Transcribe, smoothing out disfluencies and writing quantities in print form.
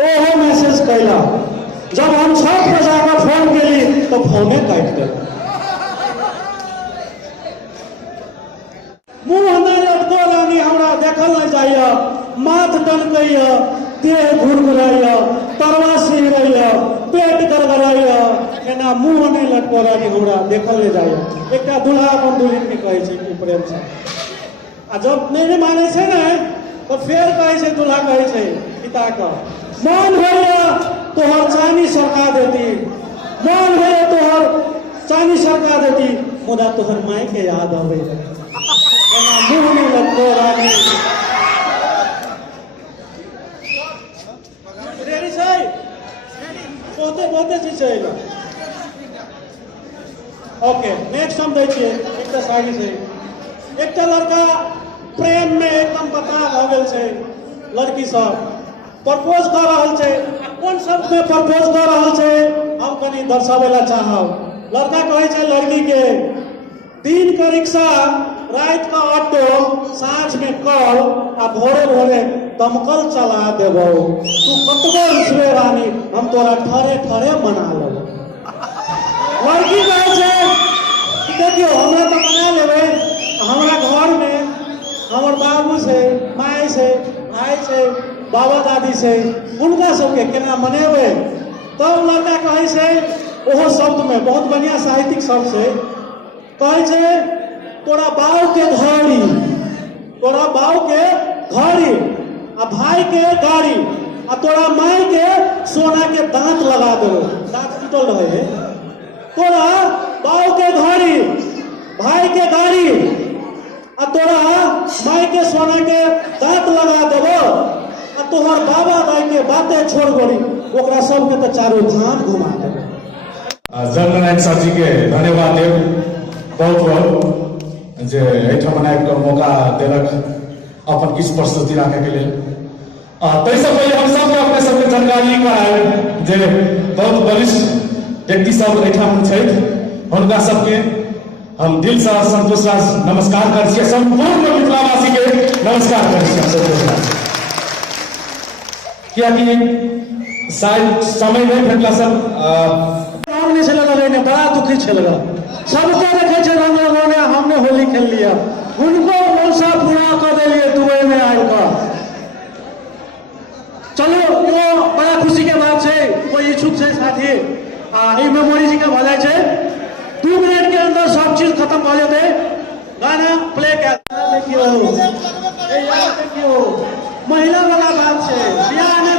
ओहो मैसेज कैला। जब हम छत पे जाकर फोन केली तो फोने काट दे। मुंह नहीं लटको रानी हमरा देखल नहीं जाइए, माथ टनकैया, देह घुरघुराइया, तरवा सिहरैया, पेट गड़गड़ाइया, एना मुंह नहीं लटको रानी हमरा देखल नहीं जाइए। एक दूल्हा अपन दुल्हन के कहे छै कि प्रेम से आ जब नहीं माने छै ना तो फिर कहे छै दूल्हा कहे छै पिता का मन भैया तोहर चानी सरका देती, मन भैया तोहर चानी सरका देती, मुदा तोहर माई के याद आवे मुंह नहीं लगतो रानी। रेडी छै बहुते चीज छै। ओके नेक्स्ट हम दै छियै एकटा साड़ी छै। एकटा लड़का प्रेम में एकदम बता भ गेल छै, लड़की सब प्रपोज कर रहल छै। कोन शब्द में प्रपोज कर रहल छै हम कनी दर्शावे ला चाहब। लड़का कहे छै लड़की के दिन का रिक्शा, रात का ऑटो, साँझ में कल आ भोरे भोरे दमकल चला देबो, तू कतबो इसवे रानी हम तोरा ठरे ठरे मना लेबो। लड़की कहे छै देखियो हमरा तो मना लेबे, हमरा घर में हमर बाबू से, माय से, भाई से, बाबा दादी से, उनका सबके केना मनेबे। तब लड़का कहे छै ओहो शब्द में बहुत बढ़िया साहित्यिक शब्द से कहे छै तोरा बाऊ के घड़ी, तोरा बाऊ के घड़ी आ भाई के गाड़ी आ तोरा माई के सोना के दांत लगा दो, दांत टूटल रहे है। तोरा बाऊ के घड़ी, भाई के गाड़ी आ तोरा माई के सोना के दांत लगा देबो आ तोहर बाबा दाई के बातें छोड़ गोरी ओकरा सबके तो चारों धाम घुमा देबो। जगन्नाथ साहब जी के धन्यवाद देव बहुत बहुत जे एहिठाम आबि कऽ मौका देलक अपन किछु प्रस्तुति राखै के लेल। ताहिसँ पहिले हम सबके अपने सबके जानकारी कराएब जे बहुत वरिष्ठ व्यक्ति सब एहिठाम छथि, हुनका सबके हम दिल से संतोष राज नमस्कार करै छियै, संपूर्ण मिथिलावासी के नमस्कार करै छियै संतोष राज। कियाकि शायद समय नहीं भेटला सब नहीं चल रहा, बड़ा दुखी चल रहा। सबके देखे छे रंग लगौने, हमने होली खेल लिया, उनको मनसा पूरा कर दिए दुबई में आकर। चलो वो बड़ा खुशी के बात है। कोई इच्छुक है साथी मेमोरी जी के भलाई है, 2 मिनट के अंदर सब चीज खत्म हो जाते। गाना प्ले देखियो, देखियो महिला वाला बात है, बियाह में